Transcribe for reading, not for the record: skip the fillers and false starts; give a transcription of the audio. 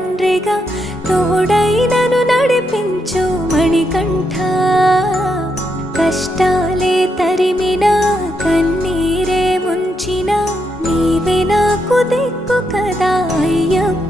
తండ్రిగా తోడై నన్ను నడిపించు మణికంఠ. కష్టాలే తరిమినా కన్నీరే ముంచిన నీవే నాకు దిక్కు కదా అయ్యప్ప.